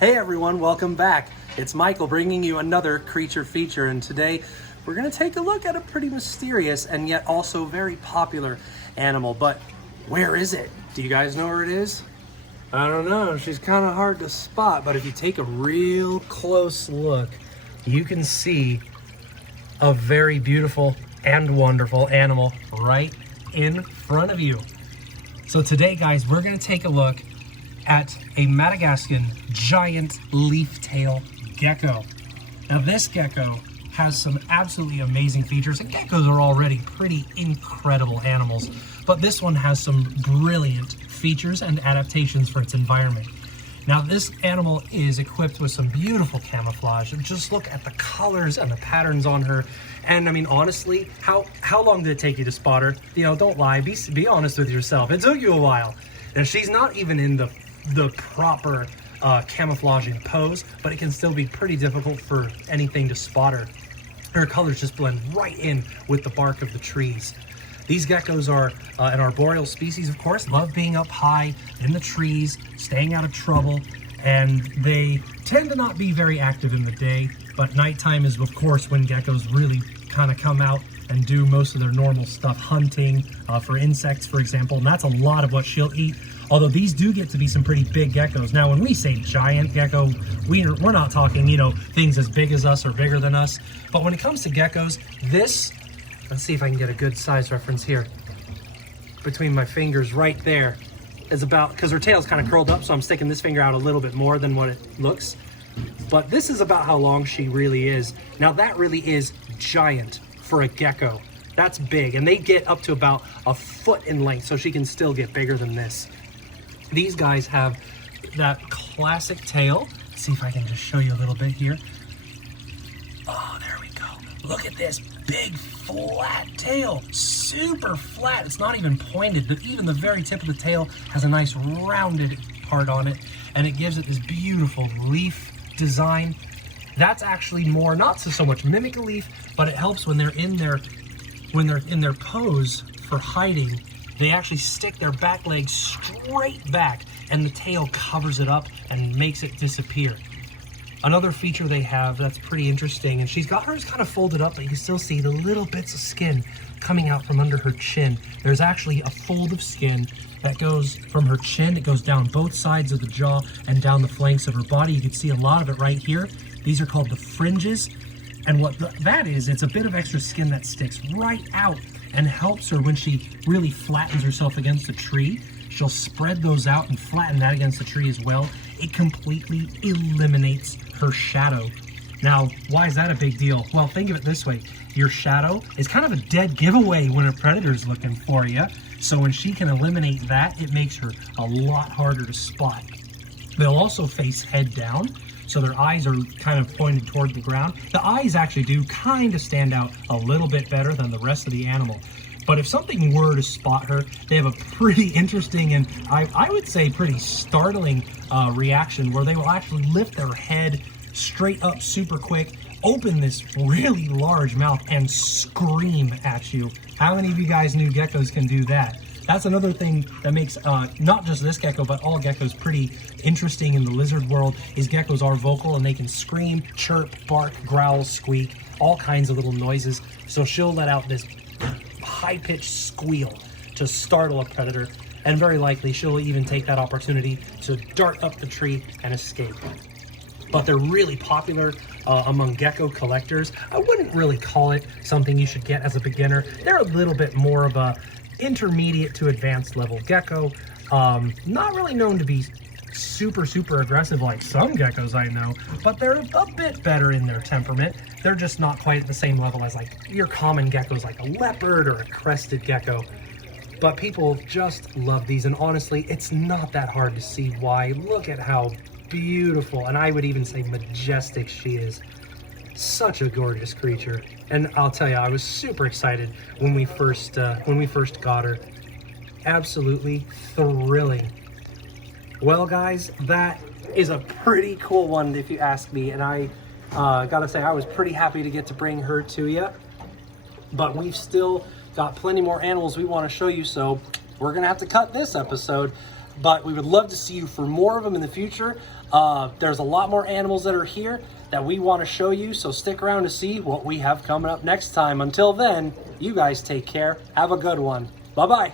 Hey everyone, welcome back. It's Michael bringing you another creature feature, and today we're going to take a look at a pretty mysterious and yet also very popular animal. But where is it? Do you guys know where it is? I don't know, she's kind of hard to spot, but if you take a real close look, you can see a very beautiful and wonderful animal right in front of you. So today, guys, we're going to take a look at a Madagascan giant leaf-tailed gecko. Now this gecko has some absolutely amazing features, and geckos are already pretty incredible animals, but this one has some brilliant features and adaptations for its environment. Now this animal is equipped with some beautiful camouflage, and just look at the colors and the patterns on her. And I mean, honestly, how long did it take you to spot her? You know, don't lie, be honest with yourself. It took you a while. And she's not even in the proper camouflaging pose, but it can still be pretty difficult for anything to spot her. Her colors just blend right in with the bark of the trees. These geckos are an arboreal species, of course, love being up high in the trees, staying out of trouble, and they tend to not be very active in the day, but nighttime is, of course, when geckos really kind of come out and do most of their normal stuff, hunting for insects, for example, and that's a lot of what she'll eat. Although these do get to be some pretty big geckos. Now, when we say giant gecko, we're not talking, you know, things as big as us or bigger than us. But when it comes to geckos, this, let's see if I can get a good size reference here. Between my fingers right there is about, because her tail's kind of curled up, so I'm sticking this finger out a little bit more than what it looks. But this is about how long she really is. Now that really is giant for a gecko. That's big, and they get up to about a foot in length, so she can still get bigger than this. These guys have that classic tail. Let's see if I can just show you a little bit here. Oh, there we go. Look at this big flat tail, super flat. It's not even pointed, but even the very tip of the tail has a nice rounded part on it, and it gives it this beautiful leaf design. That's actually more, not so much mimic a leaf, but it helps when they're in their pose for hiding. They actually stick their back legs straight back, and the tail covers it up and makes it disappear. Another feature they have that's pretty interesting, and she's got hers kind of folded up, but you can still see the little bits of skin coming out from under her chin. There's actually a fold of skin that goes from her chin. It goes down both sides of the jaw and down the flanks of her body. You can see a lot of it right here. These are called the fringes. And what that is, it's a bit of extra skin that sticks right out and helps her when she really flattens herself against a tree. She'll spread those out and flatten that against the tree as well. It completely eliminates her shadow. Now, why is that a big deal? Well, think of it this way. Your shadow is kind of a dead giveaway when a predator's looking for you. So when she can eliminate that, it makes her a lot harder to spot. They'll also face head down, so their eyes are kind of pointed toward the ground. The eyes actually do kind of stand out a little bit better than the rest of the animal. But if something were to spot her, they have a pretty interesting and I would say pretty startling reaction where they will actually lift their head straight up super quick, open this really large mouth, and scream at you. How many of you guys knew geckos can do that? That's another thing that makes not just this gecko, but all geckos pretty interesting in the lizard world, is geckos are vocal and they can scream, chirp, bark, growl, squeak, all kinds of little noises. So she'll let out this high-pitched squeal to startle a predator, and very likely she'll even take that opportunity to dart up the tree and escape. But they're really popular among gecko collectors. I wouldn't really call it something you should get as a beginner. They're a little bit more of a intermediate to advanced level gecko. Not really known to be super aggressive like some geckos I know, but they're a bit better in their temperament. They're just not quite at the same level as like your common geckos like a leopard or a crested gecko. But people just love these, and honestly, it's not that hard to see why. Look at how beautiful, and I would even say majestic she is. Such a gorgeous creature. And I'll tell you, I was super excited when we first got her. Absolutely thrilling. Well, guys, that is a pretty cool one if you ask me, and I gotta say I was pretty happy to get to bring her to you. But we've still got plenty more animals we want to show you, so we're gonna have to cut this episode. but we would love to see you for more of them in the future. There's a lot more animals that are here that we want to show you, so stick around to see what we have coming up next time. Until then, you guys take care. Have a good one. Bye-bye.